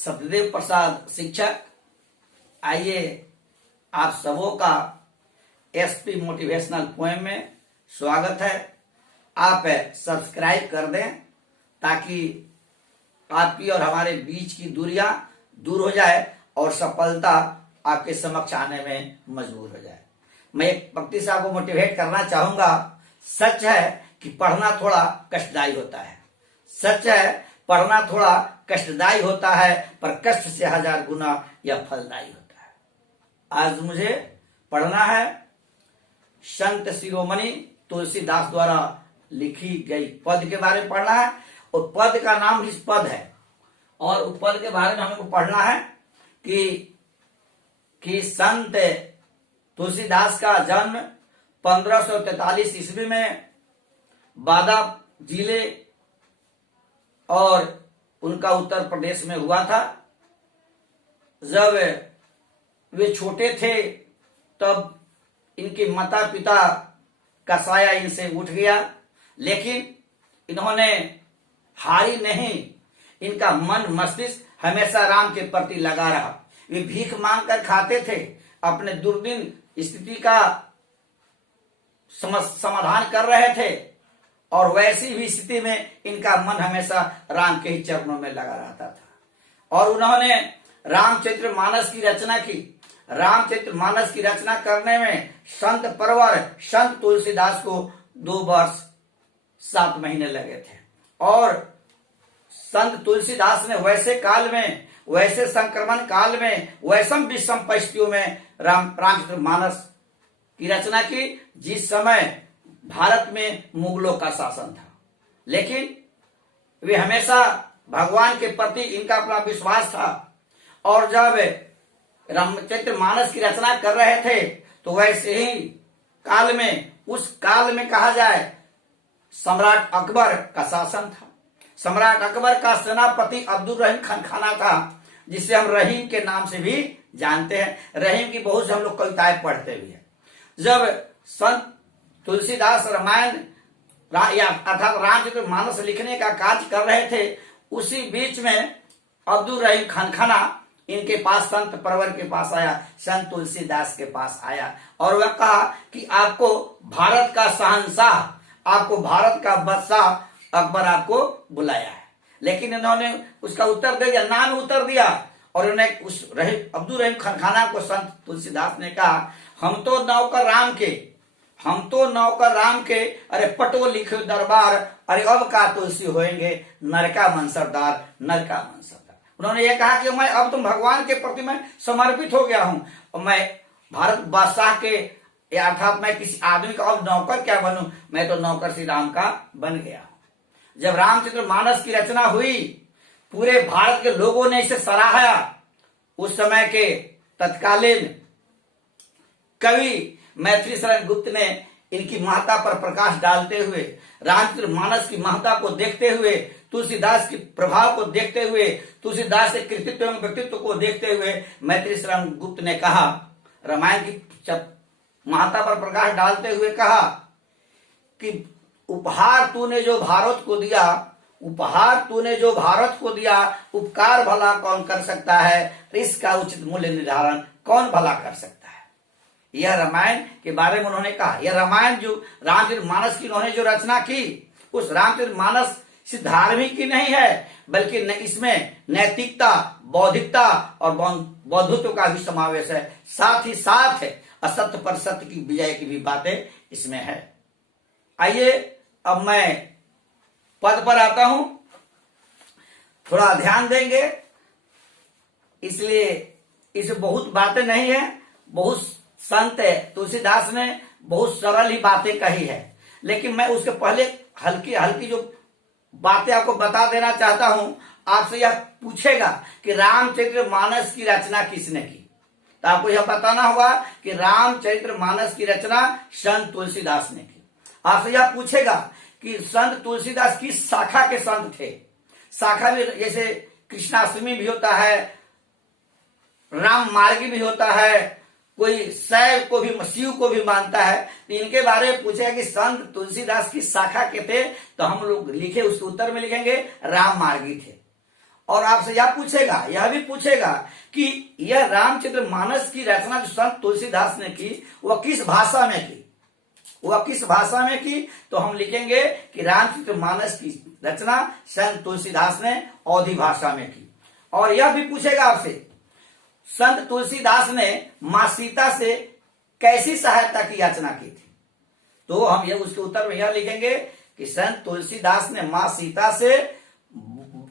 सत्यदेव प्रसाद शिक्षक। आइए आप सबों का एसपी मोटिवेशनल पोएम में स्वागत है। आप सब्सक्राइब कर दें ताकि आपकी और हमारे बीच की दूरियां दूर हो जाए और सफलता आपके समक्ष आने में मजबूर हो जाए। मैं एक पंक्ति से आपको मोटिवेट करना चाहूंगा। सच है कि पढ़ना थोड़ा कष्टदायी होता है। सच है पढ़ना थोड़ा कष्टदायी होता है, पर कष्ट से 1000 गुना यह फलदायी होता है। आज मुझे पढ़ना है संत शिरोमणि तुलसीदास द्वारा लिखी गई पद के बारे में पढ़ना है। और पद का नाम इस पद है और उस पद के बारे में हमको पढ़ना है कि संत तुलसीदास का जन्म 1543 ईस्वी में बादा जिले और उनका उत्तर प्रदेश में हुआ था। जब वे छोटे थे तब इनके माता पिता का साया इनसे उठ गया, लेकिन इन्होंने हारी नहीं। इनका मन मस्तिष्क हमेशा राम के प्रति लगा रहा। वे भीख मांग कर खाते थे, अपने दुर्दिन स्थिति का समाधान कर रहे थे और वैसी भी स्थिति में इनका मन हमेशा राम के ही चरणों में लगा रहता था। और उन्होंने रामचरित मानस की रचना की। रामचरित मानस की रचना करने में संत परवर संत तुलसीदास को 2 वर्ष 7 महीने लगे थे। और संत तुलसीदास ने वैसे काल में, वैसे संक्रमण काल में, वैषम विषम परिस्थितियों में रामचरित मानस की रचना की जिस समय भारत में मुगलों का शासन था। लेकिन वे हमेशा भगवान के प्रति इनका अपना विश्वास था। और जब रामचरित मानस की रचना कर रहे थे तो वैसे ही काल में, उस काल में कहा जाए सम्राट अकबर का शासन था। सम्राट अकबर का सेनापति अब्दुल रहीम खान खाना था, जिसे हम रहीम के नाम से भी जानते हैं। रहीम की बहुत से हम लोग कविताएं पढ़ते भी हैं। जब संत तुलसीदास रामायण अर्थात रामचरित मानस लिखने का कार्य कर रहे थे, उसी बीच में अब्दुल रहीम खान खाना इनके पास, संत परवर के पास आया, संत तुलसीदास के पास आया और वह कहा कि आपको भारत का शहंशाह, आपको भारत का बादशाह अकबर आपको बुलाया है। लेकिन इन्होंने उसका उत्तर दे दिया, नाम उत्तर दिया। और उन्हें उस अब्दुल रहीम खान खाना को संत तुलसीदास ने कहा, हम तो नौकर राम के, अरे पटो लिखे दरबार, अरे अब का तुलसी होएंगे नरका मनसरदार, नरका मनसरदार। उन्होंने ये कहा कि मैं अब तुम भगवान के प्रति मैं समर्पित हो गया हूं और मैं भारत बादशाह के अर्थात मैं किसी आदमी का अब नौकर क्या बनूं, मैं तो नौकर श्री राम का बन गया हूं। जब रामचरित मानस की रचना हुई, पूरे भारत के लोगों ने इसे सराहा। उस समय के तत्कालीन कवि मैथिली शरण गुप्त ने इनकी महत्ता पर प्रकाश डालते हुए, रामचरित मानस की महत्ता को देखते हुए, तुलसीदास के प्रभाव को देखते हुए, तुलसीदास के कृतित्व एवं व्यक्तित्व को देखते हुए मैथिली शरण गुप्त ने कहा, रामायण की महत्ता पर प्रकाश डालते हुए कहा कि उपहार तूने जो भारत को दिया, उपहार तूने जो भारत को दिया, उपकार भला कौन कर सकता है, इसका उचित मूल्य निर्धारण कौन भला कर सकता है। यह रामायण के बारे में उन्होंने कहा। यह रामायण जो रामचरित मानस की उन्होंने जो रचना की, उस रामचरित मानस सिर्फ धार्मिक की नहीं है, बल्कि इसमें नैतिकता, बौद्धिकता और बौद्धत्व का भी समावेश है। साथ ही साथ असत्य पर सत्य की विजय की भी बातें इसमें है। आइए अब मैं पद पर आता हूं, थोड़ा ध्यान देंगे, इसलिए इसमें बहुत बातें नहीं है। बहुत संत तुलसीदास ने बहुत सरल ही बातें कही है, लेकिन मैं उसके पहले हल्की हल्की जो बातें आपको बता देना चाहता हूं। आपसे यह पूछेगा कि रामचरित मानस की रचना किसने की, तो आपको यह बताना होगा कि रामचरित मानस की रचना संत तुलसीदास ने की। आपसे यह पूछेगा कि संत तुलसीदास किस शाखा के संत थे। शाखा भी जैसे कृष्णाष्टमी भी होता है, राम मार्गी भी होता है, कोई शैव को भी, शिव को भी मानता है। तो इनके बारे में पूछेगा कि संत तुलसीदास की शाखा के थे, तो हम लोग लिखे उसके उत्तर में लिखेंगे राम मार्गी थे। और आपसे यह पूछेगा, यह भी पूछेगा कि यह रामचरित मानस की रचना जो संत तुलसीदास ने की वह किस भाषा में की, वह किस भाषा में की। तो हम लिखेंगे कि रामचरित मानस की रचना संत तुलसीदास ने अवधी भाषा में की। और यह भी पूछेगा आपसे, संत तुलसीदास ने मां सीता से कैसी सहायता की याचना की थी। तो हम ये उसके उत्तर में यह लिखेंगे कि संत तुलसीदास ने मां सीता से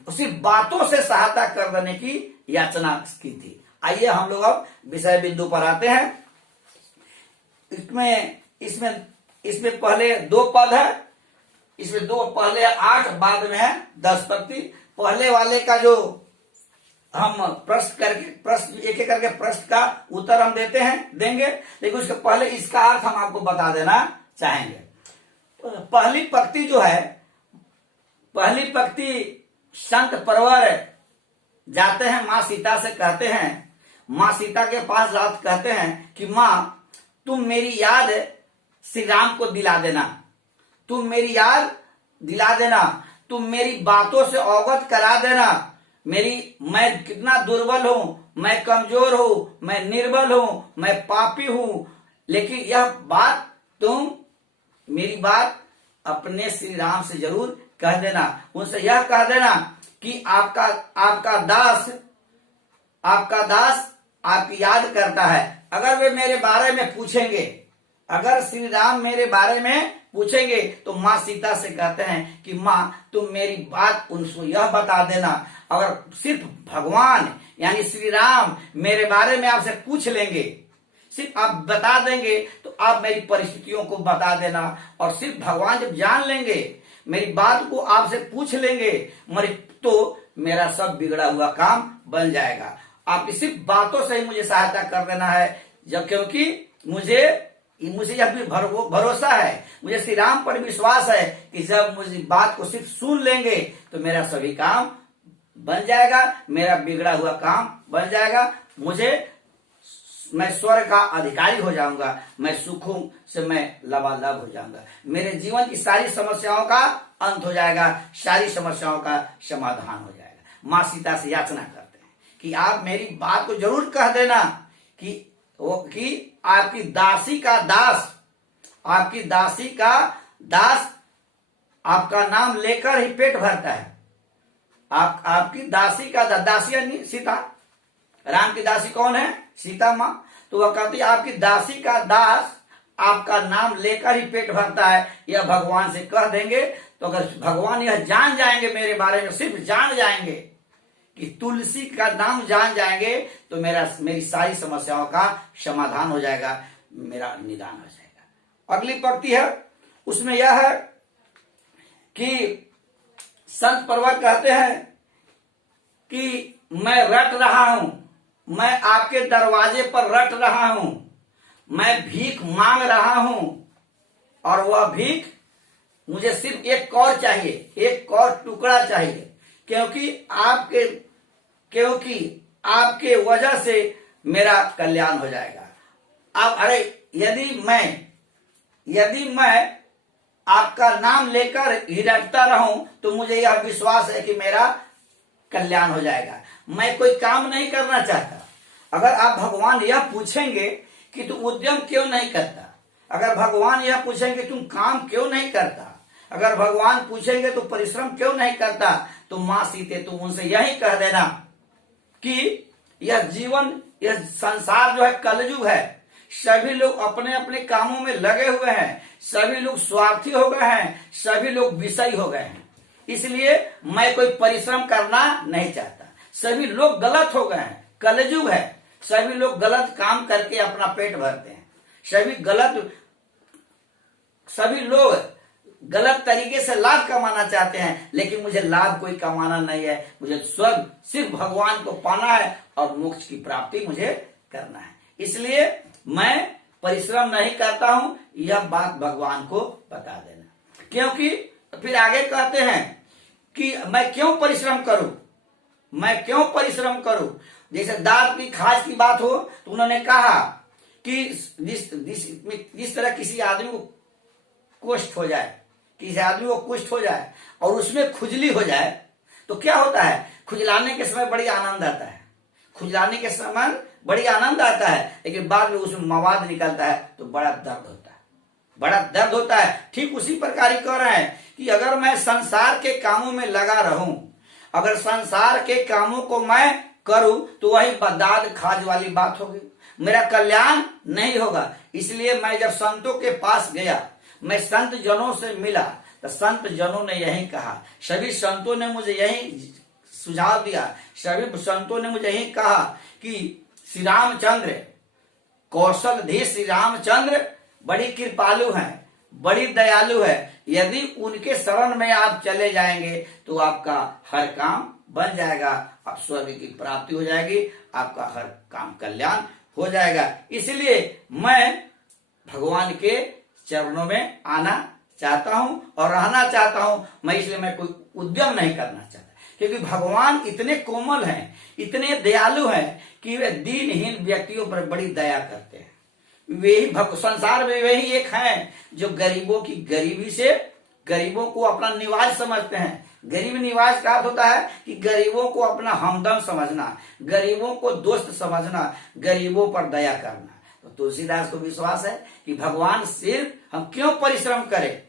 सिर्फ बातों से सहायता कर देने की याचना की थी। आइए हम लोग अब विषय बिंदु पर आते हैं। इसमें पहले 2 पद है, इसमें 2 पहले 8 बाद में है 10 प्रति। पहले वाले का जो हम प्रश्न एक एक करके प्रश्न का उत्तर हम देंगे, लेकिन उसके पहले इसका अर्थ हम आपको बता देना चाहेंगे। पहली पंक्ति जो है, पहली पंक्ति संत परवर जाते हैं मां सीता से, कहते हैं मां सीता के पास जाते कहते हैं कि मां तुम मेरी याद श्री राम को दिला देना, तुम मेरी याद दिला देना, तुम मेरी बातों से अवगत करा देना, मैं कितना दुर्बल हूं, मैं कमजोर हूं, मैं निर्बल हूं, मैं पापी हूं, लेकिन यह बात तुम मेरी बात अपने श्री राम से जरूर कह देना। उनसे यह कह देना कि आपका दास आपकी याद करता है। अगर वे मेरे बारे में पूछेंगे, अगर श्री राम मेरे बारे में पूछेंगे तो मां सीता से कहते हैं कि मां तुम मेरी बात उनको यह बता देना। अगर सिर्फ भगवान यानी श्री राम मेरे बारे में आपसे पूछ लेंगे, सिर्फ आप बता देंगे तो आप मेरी परिस्थितियों को बता देना। और सिर्फ भगवान जब जान लेंगे, मेरी बात को आपसे पूछ लेंगे, तो मेरा सब बिगड़ा हुआ काम बन जाएगा। आपकी सिर्फ बातों से ही मुझे सहायता कर देना है, जब क्योंकि मुझे यह भी भरोसा है, मुझे श्री राम पर विश्वास है कि जब मुझे बात को सिर्फ सुन लेंगे तो मेरा सभी काम बन जाएगा, मेरा बिगड़ा हुआ काम बन जाएगा, मैं स्वर्ग का अधिकारी हो जाऊंगा, मैं सुखों से मैं लबालब हो जाऊंगा, मेरे जीवन की सारी समस्याओं का अंत हो जाएगा, सारी समस्याओं का समाधान हो जाएगा। मां सीता से याचना करते हैं कि आप मेरी बात को जरूर कह देना कि आपकी दासी का दास आपका नाम लेकर ही पेट भरता है। आपकी दासी का दासी यानी सीता, राम की दासी कौन है? सीता मां। तो वह कहती है आपकी दासी का दास आपका नाम लेकर ही पेट भरता है, यह भगवान से कह देंगे। तो अगर भगवान यह जान जाएंगे मेरे बारे में, सिर्फ जान जाएंगे कि तुलसी का नाम जान जाएंगे, तो मेरी सारी समस्याओं का समाधान हो जाएगा, मेरा निदान हो जाएगा। अगली पंक्ति है, उसमें यह है कि संत परवर कहते हैं कि मैं रट रहा हूं, मैं आपके दरवाजे पर रट रहा हूं, मैं भीख मांग रहा हूं, और वह भीख मुझे सिर्फ एक कौर चाहिए, एक कौर टुकड़ा चाहिए, क्योंकि आपके वजह से मेरा कल्याण हो जाएगा। अब यदि मैं आपका नाम लेकर ही रटता रहूं तो मुझे यह विश्वास है कि मेरा कल्याण हो जाएगा। मैं कोई काम नहीं करना चाहता। अगर आप भगवान यह पूछेंगे कि तुम उद्यम क्यों नहीं करता, अगर भगवान यह पूछेंगे तुम काम क्यों नहीं करता, अगर भगवान पूछेंगे तो परिश्रम क्यों नहीं करता, तो मां सीते तुम उनसे यही कह देना कि यह संसार जो है कलयुग है, सभी लोग अपने अपने कामों में लगे हुए हैं, सभी लोग स्वार्थी हो गए हैं, सभी लोग विषयी हो गए हैं, इसलिए मैं कोई परिश्रम करना नहीं चाहता। सभी लोग गलत हो गए हैं, कलयुग है, सभी लोग गलत काम करके अपना पेट भरते हैं, सभी लोग गलत तरीके से लाभ कमाना चाहते हैं, लेकिन मुझे लाभ कोई कमाना नहीं है, मुझे स्वर्ग सिर्फ भगवान को पाना है और मोक्ष की प्राप्ति मुझे करना है, इसलिए मैं परिश्रम नहीं करता हूं। यह बात भगवान को बता देना, क्योंकि फिर आगे कहते हैं कि मैं क्यों परिश्रम करूं, जैसे दांत की खाज की बात हो तो उन्होंने कहा कि जिस तरह किसी आदमी को कुष्ठ हो जाए और उसमें खुजली हो जाए, तो क्या होता है, खुजलाने के समय बड़ी आनंद आता है, खुजलाने के समय बड़ी आनंद आता है, लेकिन बाद में उसमें मवाद निकलता है तो बड़ा दर्द होता है, बड़ा दर्द होता है। ठीक उसी प्रकार ही कह रहे हैं कि अगर मैं संसार के कामों में लगा रहूं, अगर संसार के कामों को मैं करूं तो वही बदाद खाज वाली बात होगी, मेरा कल्याण नहीं होगा। इसलिए मैं जब संतों के पास गया, मैं संत जनों से मिला, तो संत जनों ने यही कहा, सभी संतों ने मुझे यही सुझाव दिया, सभी संतों ने मुझे यही कहा कि श्री रामचंद्र, कौशलधीश श्री रामचंद्र बड़ी कृपालु हैं, बड़ी दयालु है, यदि उनके शरण में आप चले जाएंगे तो आपका हर काम बन जाएगा, आप स्वर्ग की प्राप्ति हो जाएगी, आपका हर काम कल्याण हो जाएगा। इसलिए मैं भगवान के चरणों में आना चाहता हूं और रहना चाहता हूं। मैं इसलिए मैं कोई उद्यम नहीं करना चाहता, क्योंकि भगवान इतने कोमल हैं, इतने दयालु हैं कि वे दीनहीन व्यक्तियों पर बड़ी दया करते हैं। वही संसार में वही एक हैं जो गरीबों की गरीबी से, गरीबों को अपना निवास समझते हैं। गरीब निवास का अर्थ होता है कि गरीबों को अपना हमदम समझना, गरीबों को दोस्त समझना, गरीबों पर दया करना। तो तुलसीदास को विश्वास है कि भगवान सिर्फ हम क्यों परिश्रम करें,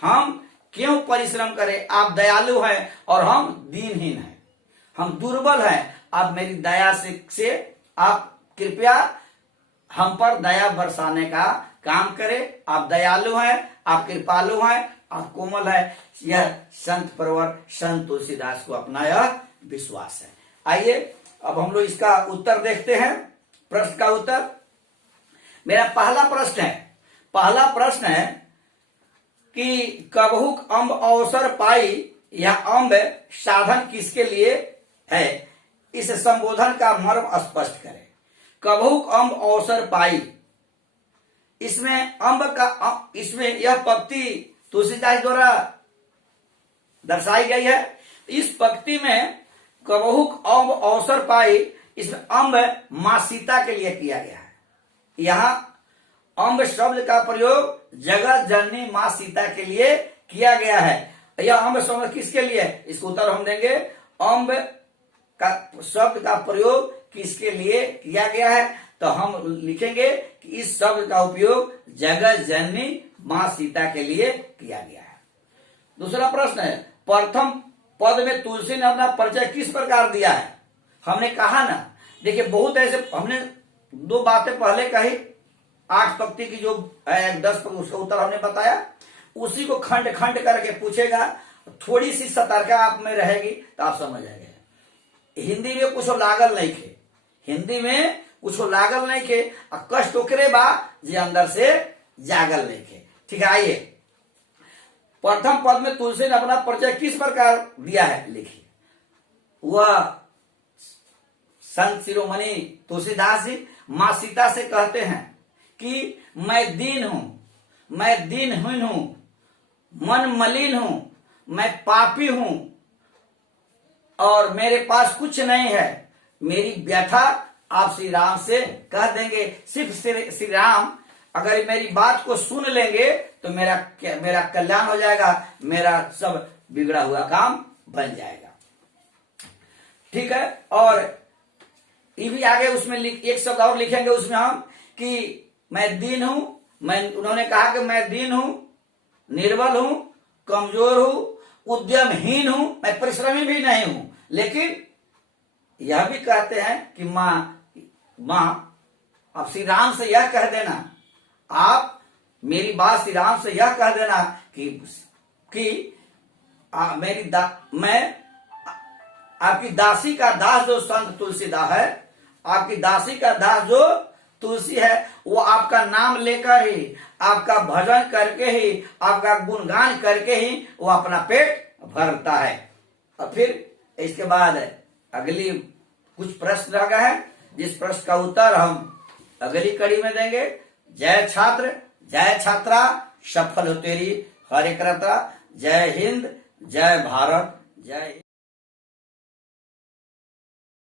हम क्यों परिश्रम करें, आप दयालु हैं और हम दीनहीन हैं, हम दुर्बल हैं, आप मेरी दया से आप कृपया हम पर दया बरसाने का काम करें। आप दयालु हैं, आप कृपालु हैं, आप कोमल है। यह संत परवर संत तुलसीदास को अपना यह विश्वास है। आइए अब हम लोग इसका उत्तर देखते हैं, प्रश्न का उत्तर। मेरा पहला प्रश्न है कि कबहुक अम्ब अवसर पाई, यह अम्ब साधन किसके लिए है, इस संबोधन का मर्म स्पष्ट करें। कबहुक अम्ब अवसर पाई, इसमें अम्ब का, इसमें यह पंक्ति तुलसीदास द्वारा दर्शाई गई है। इस पंक्ति में कबहुक अम्ब अवसर पाई, इसमें अम्ब मां सीता के लिए किया गया है। यहाँ अम्ब शब्द का प्रयोग जगत जननी मां सीता के लिए किया गया है। यह अम्ब शब्द किसके लिए, इसको उत्तर हम देंगे। अम्ब का शब्द का प्रयोग किसके लिए किया गया है, तो हम लिखेंगे कि इस शब्द का उपयोग जगत जननी मां सीता के लिए किया गया है। दूसरा प्रश्न है, प्रथम पद में तुलसी ने अपना परिचय किस प्रकार दिया है। हमने कहा ना, देखिए बहुत ऐसे, हमने दो बातें पहले कही, 8 पंक्ति की जो है 10 उसका उत्तर हमने बताया, उसी को खंड खंड करके पूछेगा, थोड़ी सी सतर्कता आप में रहेगी तो आप समझ जाएंगे। हिंदी में कुछ लागल नहीं खे, हिंदी में कुछ लागल नहीं खे, कष्ट ओकरे बा जे अंदर से जागल नहीं खे। ठीक है, आइए प्रथम पद में तुलसी ने अपना परिचय किस प्रकार दिया है, लिखिए। वह संत शिरोमणि तुलसीदास जी मां सीता से कहते हैं कि मैं दीन हूं, मैं दीनहीन हूं, मन मलिन हूं, मैं पापी हूं और मेरे पास कुछ नहीं है। मेरी व्यथा आप श्री राम से कह देंगे। सिर्फ श्री राम अगर मेरी बात को सुन लेंगे तो मेरा कल्याण हो जाएगा, मेरा सब बिगड़ा हुआ काम बन जाएगा। ठीक है, और ये भी आगे उसमें एक शब्द और लिखेंगे उसमें हम कि मैं दीन हूं, उन्होंने कहा कि मैं दीन हूं, निर्बल हूं, कमजोर हूं, उद्यमहीन हूं, मैं परिश्रमी भी नहीं हूं। लेकिन यह भी कहते हैं कि मां आप श्री राम से यह कह देना, आप मेरी बात श्री राम से यह कह देना कि मैं आपकी दासी का दास जो संत तुलसीदास है, आपकी दासी का दास जो तुलसी है, वो आपका नाम लेकर ही, आपका भजन करके ही, आपका गुणगान करके ही वो अपना पेट भरता है। और फिर इसके बाद अगली कुछ प्रश्न रह गए हैं, जिस प्रश्न का उत्तर हम अगली कड़ी में देंगे। जय छात्र, जय छात्रा, सफल हो तेरी हर एक यात्रा। जय हिंद, जय भारत, जय हिंद।